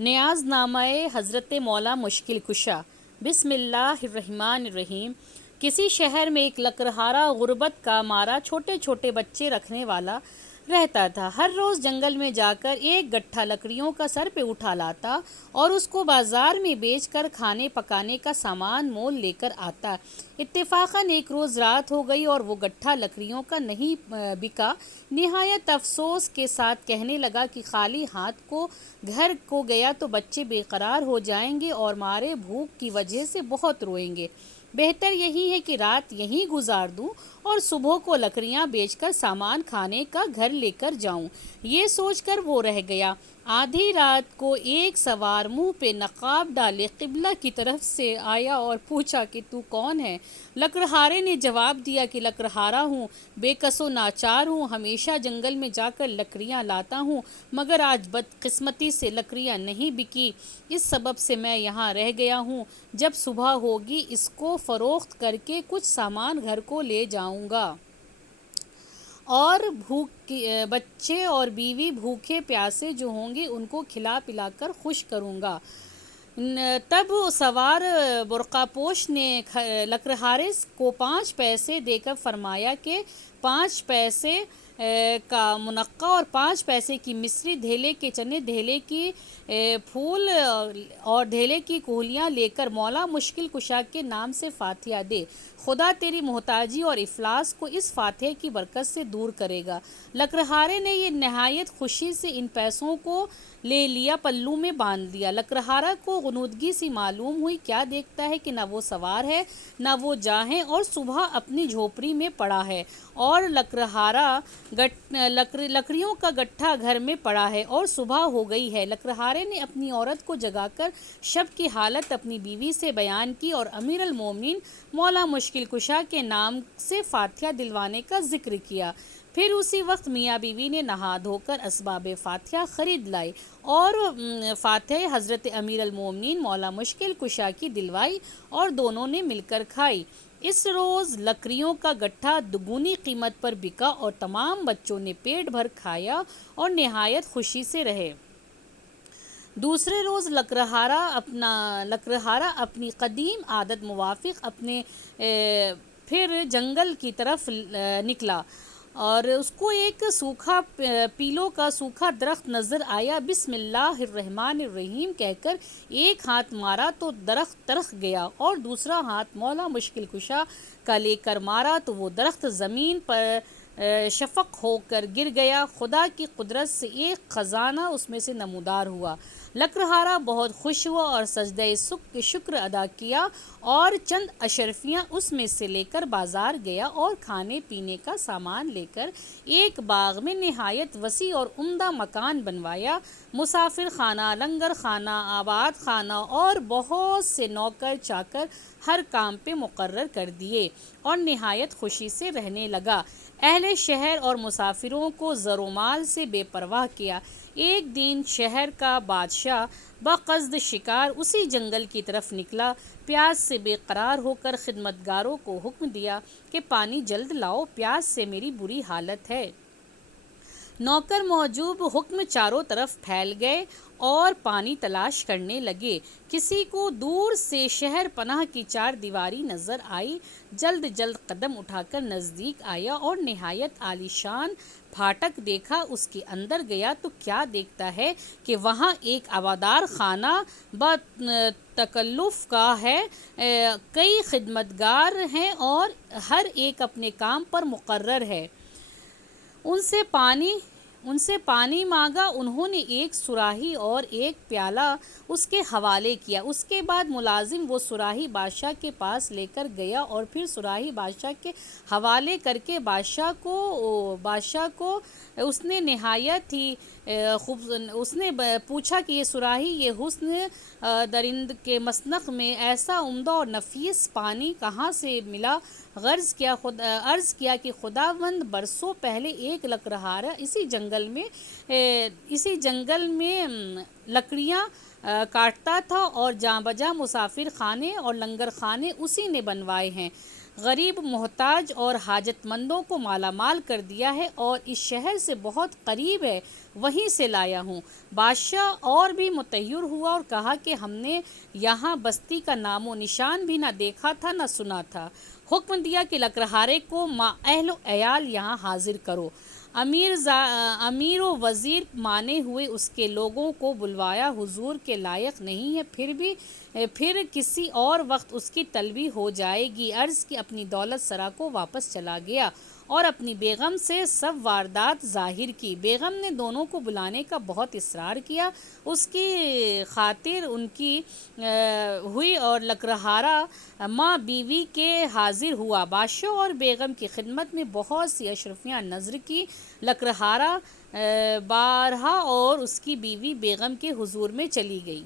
نیاز نامہ حضرت مولا مشکل کشا۔ بسم اللہ الرحمن الرحیم۔ کسی شہر میں ایک لکڑہارا غربت کا مارا چھوٹے چھوٹے بچے رکھنے والا رہتا تھا۔ ہر روز جنگل میں جا کر ایک گٹھا لکڑیوں کا سر پہ اٹھا لاتا اور اس کو بازار میں بیچ کر کھانے پکانے کا سامان مول لے کر آتا۔ اتفاقاً ایک روز رات ہو گئی اور وہ گٹھا لکڑیوں کا نہیں بکا۔ نہایت افسوس کے ساتھ کہنے لگا کہ خالی ہاتھ کو گھر کو گیا تو بچے بے قرار ہو جائیں گے اور مارے بھوک کی وجہ سے بہت روئیں گے۔ بہتر یہی ہے کہ رات یہیں گزار دوں اور صبح کو لکڑیاں بیچ کر سامان کھانے کا گھر لے کر جاؤں۔ یہ سوچ کر وہ رہ گیا۔ آدھی رات کو ایک سوار منہ پہ نقاب ڈالے قبلہ کی طرف سے آیا اور پوچھا کہ تو کون ہے؟ لکڑہارے نے جواب دیا کہ لکڑہارا ہوں، بے کس و ناچار ہوں، ہمیشہ جنگل میں جا کر لکڑیاں لاتا ہوں، مگر آج بدقسمتی سے لکڑیاں نہیں بکی، اس سبب سے میں یہاں رہ گیا ہوں۔ جب صبح ہوگی اس کو فروخت کر کے کچھ سامان گھر کو لے جاؤں گا اور بچے اور بیوی بھوکے پیاسے جو ہوں گے ان کو کھلا پلا کر خوش کروں گا۔ تب سوار برقع پوش نے لکڑہارے کو 5 پیسے دے کر فرمایا کہ 5 پیسے کا منقع اور 5 پیسے کی مصری، دھیلے کے چنے، دھیلے کی پھول اور دھیلے کی کوہلیاں لے کر مولا مشکل کشا کے نام سے فاتحہ دے۔ خدا تیری محتاجی اور افلاس کو اس فاتحے کی برکت سے دور کرے گا۔ لکڑہارے نے یہ نہایت خوشی سے ان پیسوں کو لے لیا، پلوں میں باندھ لیا۔ لکڑہارا کو غنودگی سی معلوم ہوئی، کیا دیکھتا ہے کہ نہ وہ سوار ہے نہ وہ جاہیں اور صبح اپنی جھوپڑی میں پڑا ہے اور لکڑیوں کا گٹھا گھر میں پڑا ہے اور صبح ہو گئی ہے۔ لکڑہارے نے اپنی عورت کو جگا کر شب کی حالت اپنی بیوی سے بیان کی اور امیر المومنین مولا مشکل کشا کے نام سے فاتحہ دلوانے کا ذکر کیا۔ پھر اسی وقت میاں بیوی نے نہا دھو کر اسباب فاتحہ خرید لائے اور فاتحہ حضرت امیر المومنین مولا مشکل کشا کی دلوائی اور دونوں نے مل کر کھائی۔ اس روز لکڑیوں کا گٹھا دگنی قیمت پر بکا اور تمام بچوں نے پیٹ بھر کھایا اور نہایت خوشی سے رہے۔ دوسرے روز لکڑہارا اپنی قدیم عادت موافق پھر جنگل کی طرف نکلا اور اس کو ایک سوکھا پیلوں کا سوکھا درخت نظر آیا۔ بسم اللہ الرحمن الرحیم کہہ کر ایک ہاتھ مارا تو درخت ترخ گیا اور دوسرا ہاتھ مولا مشکل کشا کا لے کر مارا تو وہ درخت زمین پر شفق ہو کر گر گیا۔ خدا کی قدرت سے ایک خزانہ اس میں سے نمودار ہوا۔ لکڑہارا بہت خوش ہوا اور سجدہ شکر ادا کیا اور چند اشرفیاں اس میں سے لے کر بازار گیا اور کھانے پینے کا سامان لے کر ایک باغ میں نہایت وسیع اور عمدہ مکان بنوایا۔ مسافر خانہ، لنگر خانہ، آباد خانہ اور بہت سے نوکر چاکر ہر کام پہ مقرر کر دیے اور نہایت خوشی سے رہنے لگا۔ اہل شہر اور مسافروں کو زر و مال سے بے پرواہ کیا۔ ایک دن شہر کا بادشاہ بقصد شکار اسی جنگل کی طرف نکلا۔ پیاس سے بے قرار ہو کر خدمتگاروں کو حکم دیا کہ پانی جلد لاؤ، پیاس سے میری بری حالت ہے۔ نوکر موجب حکم چاروں طرف پھیل گئے اور پانی تلاش کرنے لگے۔ کسی کو دور سے شہر پناہ کی 4 دیواری نظر آئی۔ جلد جلد قدم اٹھا کر نزدیک آیا اور نہایت عالی شان پھاٹک دیکھا۔ اس کے اندر گیا تو کیا دیکھتا ہے کہ وہاں ایک آبادار خانہ بتکلف کا ہے، کئی خدمتگار ہیں اور ہر ایک اپنے کام پر مقرر ہے۔ ان سے پانی مانگا، انہوں نے ایک صراحی اور ایک پیالہ اس کے حوالے کیا۔ اس کے بعد ملازم وہ صراحی بادشاہ کے پاس لے کر گیا اور پھر صراحی بادشاہ کے حوالے کر کے بادشاہ کو اس نے نہایت ہی اس نے پوچھا کہ یہ صراحی یہ حسن درند کے مسنخ میں ایسا عمدہ اور نفیس پانی کہاں سے ملا؟ عرض کیا کہ خداوند برسوں پہلے ایک لکڑہارا اسی جنگل میں لکڑیاں کاٹتا تھا اور جاں بجاں مسافر خانے اور لنگر خانے اسی نے بنوائے ہیں۔ غریب محتاج اور حاجت مندوں کو مالا مال کر دیا ہے اور اس شہر سے بہت قریب ہے وہیں سے لایا ہوں۔ بادشاہ اور بھی متحیر ہوا اور کہا کہ ہم نے یہاں بستی کا نام و نشان بھی نہ دیکھا تھا نہ سنا تھا۔ حکم دیا کہ لکڑہارے کو اہل و عیال یہاں حاضر کرو۔ امیر و وزیر مانے ہوئے اس کے لوگوں کو بلوایا، حضور کے لائق نہیں ہے، پھر کسی اور وقت اس کی طلبی ہو جائے گی۔ عرض کی اپنی دولت سرا کو واپس چلا گیا اور اپنی بیگم سے سب واردات ظاہر کی۔ بیگم نے دونوں کو بلانے کا بہت اصرار کیا، اس کی خاطر ان کی ہوئی اور لکڑہارا ماں بیوی کے حاضر ہوا۔ بادشاہ اور بیگم کی خدمت میں بہت سی اشرفیاں نذر کی۔ لکڑہارا بارہا اور اس کی بیوی بیگم کے حضور میں چلی گئی۔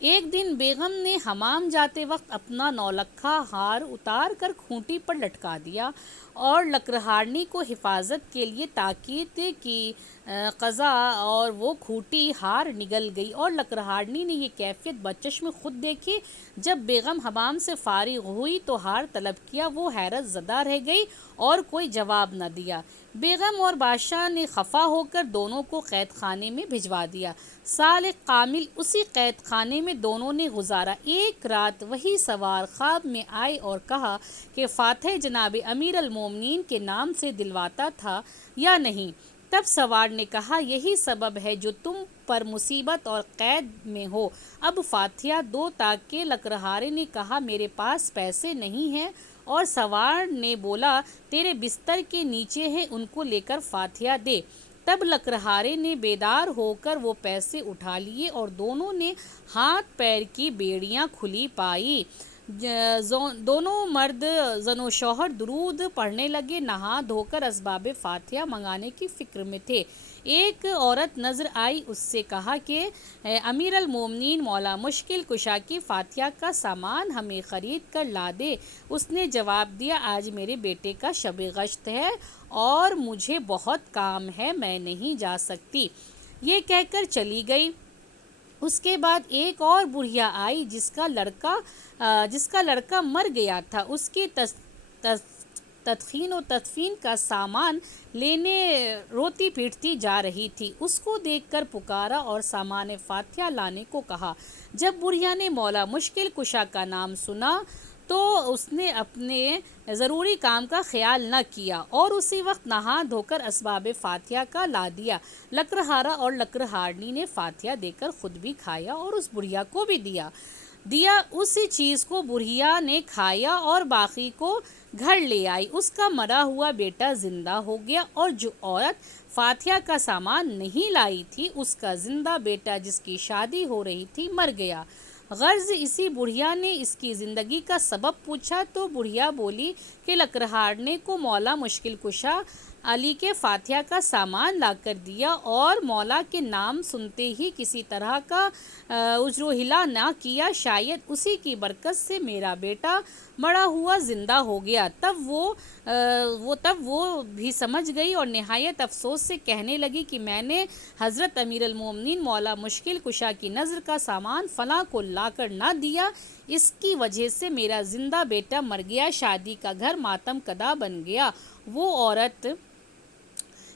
ایک دن بیگم نے حمام جاتے وقت اپنا نولکھا ہار اتار کر کھوٹی پر لٹکا دیا اور لکڑہارنی کو حفاظت کے لیے تاکید کی قضا اور وہ کھوٹی ہار نگل گئی اور لکڑہارنی نے یہ کیفیت بچشم خود دیکھی۔ جب بیگم حمام سے فارغ ہوئی تو ہار طلب کیا، وہ حیرت زدہ رہ گئی اور کوئی جواب نہ دیا۔ بیگم اور بادشاہ نے خفا ہو کر دونوں کو قید خانے میں بھجوا دیا۔ سال کامل اسی قید خانے میں دونوں نے گزارا۔ ایک رات وہی سوار خواب میں آئے اور کہا کہ فاتح جناب امیر المومنین کے نام سے دلواتا تھا یا نہیں؟ تب سوار نے کہا، یہی سبب ہے جو تم پر مصیبت اور قید میں ہو، اب فاتحہ دو۔ تاکہ لکڑہارے نے کہا، میرے پاس پیسے نہیں ہیں، اور سوار نے بولا، تیرے بستر کے نیچے ہے، ان کو لے کر فاتحہ دے۔ تب لکڑہارے نے بیدار ہو کر وہ پیسے اٹھا لیے اور دونوں نے ہاتھ پیر کی بیڑیاں کھلی پائی۔ دونوں مرد زن و شوہر درود پڑھنے لگے، نہا دھو کر اسباب فاتحہ منگانے کی فکر میں تھے۔ ایک عورت نظر آئی، اس سے کہا کہ امیر المومنین مولا مشکل کشا کی فاتحہ کا سامان ہمیں خرید کر لا دے۔ اس نے جواب دیا، آج میرے بیٹے کا شب گشت ہے اور مجھے بہت کام ہے، میں نہیں جا سکتی۔ یہ کہہ کر چلی گئی۔ اس کے بعد ایک اور بڑھیا آئی جس کا لڑکا مر گیا تھا، اس کی تدفین و تدفین کا سامان لینے روتی پیٹتی جا رہی تھی۔ اس کو دیکھ کر پکارا اور سامان فاتحہ لانے کو کہا۔ جب بڑھیا نے مولا مشکل کشا کا نام سنا تو اس نے اپنے ضروری کام کا خیال نہ کیا اور اسی وقت نہا دھو کر اسباب فاتحہ کا لا دیا۔ لکڑہارا اور لکڑہارنی نے فاتحہ دے کر خود بھی کھایا اور اس بڑھیا کو بھی دیا۔ اسی چیز کو بڑھیا نے کھایا اور باقی کو گھر لے آئی۔ اس کا مرا ہوا بیٹا زندہ ہو گیا اور جو عورت فاتحہ کا سامان نہیں لائی تھی، اس کا زندہ بیٹا جس کی شادی ہو رہی تھی مر گیا۔ غرض اسی بڑھیا نے اس کی زندگی کا سبب پوچھا تو بڑھیا بولی کہ لکڑہارنے کو مولا مشکل کشا علی کے فاتحہ کا سامان لا کر دیا اور مولا کے نام سنتے ہی کسی طرح کا اجر و ہلا نہ کیا، شاید اسی کی برکت سے میرا بیٹا مڑا ہوا زندہ ہو گیا۔ تب وہ بھی سمجھ گئی اور نہایت افسوس سے کہنے لگی کہ میں نے حضرت امیر المومنین مولا مشکل کشا کی نذر کا سامان فلاں کو لا کر نہ دیا، اس کی وجہ سے میرا زندہ بیٹا مر گیا، شادی کا گھر ماتم کدا بن گیا۔ وہ عورت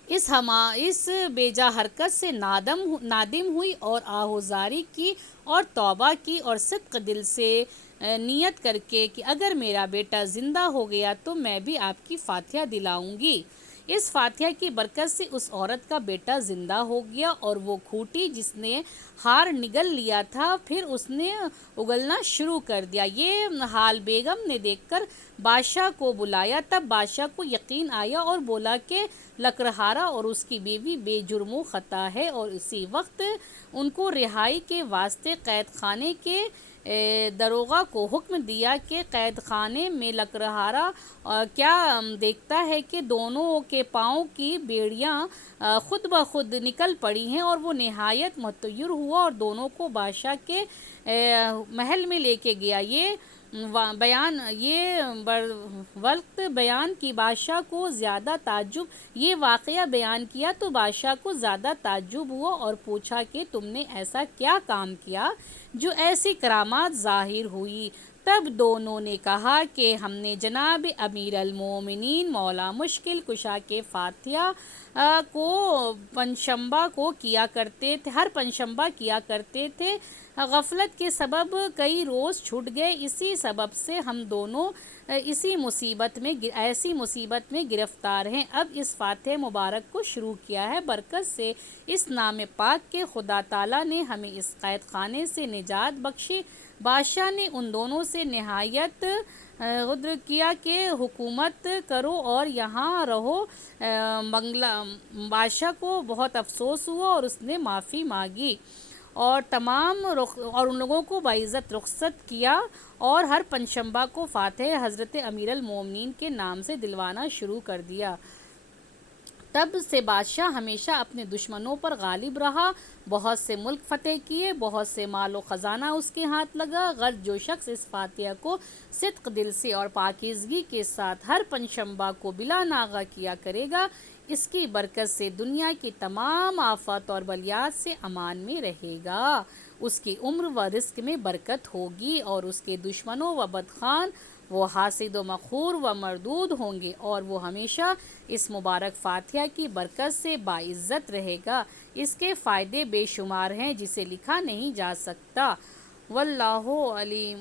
اس بیجا حرکت سے نادم ہوئی اور آہوزاری کی اور توبہ کی اور صدق دل سے نیت کر کے کہ اگر میرا بیٹا زندہ ہو گیا تو میں بھی آپ کی فاتحہ دلاؤں گی۔ اس فاتحہ کی برکت سے اس عورت کا بیٹا زندہ ہو گیا اور وہ کھوٹی جس نے ہار نگل لیا تھا پھر اس نے اگلنا شروع کر دیا۔ یہ حال بیگم نے دیکھ کر بادشاہ کو بلایا۔ تب بادشاہ کو یقین آیا اور بولا کہ لکڑہارا اور اس کی بیوی بے جرم و خطا ہے اور اسی وقت ان کو رہائی کے واسطے قید خانے کے داروغہ کو حکم دیا کہ قید خانے میں لکڑہارا کیا دیکھتا ہے کہ دونوں کے پاؤں کی بیڑیاں خود بخود نکل پڑی ہیں، اور وہ نہایت متحیر ہوا اور دونوں کو بادشاہ کے محل میں لے کے گیا۔ یہ وقت بیان کی بادشاہ کو زیادہ تعجب، یہ واقعہ بیان کیا تو بادشاہ کو زیادہ تعجب ہوا اور پوچھا کہ تم نے ایسا کیا کام کیا جو ایسی کرامات ظاہر ہوئی؟ تب دونوں نے کہا کہ ہم نے جناب امیر المومنین مولا مشکل کشا کے فاتحہ کو پنجشنبہ کو کیا کرتے تھے، ہر پنجشنبہ کیا کرتے تھے۔ غفلت کے سبب کئی روز چھوٹ گئے، اسی سبب سے ہم دونوں ایسی مصیبت میں گرفتار ہیں۔ اب اس فاتح مبارک کو شروع کیا ہے، برکت سے اس نام پاک کے خدا تعالیٰ نے ہمیں اس قید خانے سے نجات بخشی۔ بادشاہ نے ان دونوں سے نہایت غدر کیا کہ حکومت کرو اور یہاں رہو۔ بادشاہ کو بہت افسوس ہوا اور اس نے معافی مانگی اور اور ان لوگوں کو باعزت رخصت کیا اور ہر پنجشنبہ کو فاتح حضرت امیر المومنین کے نام سے دلوانا شروع کر دیا۔ تب سے بادشاہ ہمیشہ اپنے دشمنوں پر غالب رہا، بہت سے ملک فتح کیے، بہت سے مال و خزانہ اس کے ہاتھ لگا۔ غرض جو شخص اس فاتحہ کو صدق دل سے اور پاکیزگی کے ساتھ ہر پنجشنبہ کو بلا ناغہ کیا کرے گا، اس کی برکت سے دنیا کی تمام آفات اور بلیات سے امان میں رہے گا، اس کی عمر و رزق میں برکت ہوگی اور اس کے دشمنوں و بدخواہان وہ حاسد و مخور و مردود ہوں گے اور وہ ہمیشہ اس مبارک فاتحہ کی برکت سے باعزت رہے گا۔ اس کے فائدے بے شمار ہیں جسے لکھا نہیں جا سکتا۔ واللہ علیم۔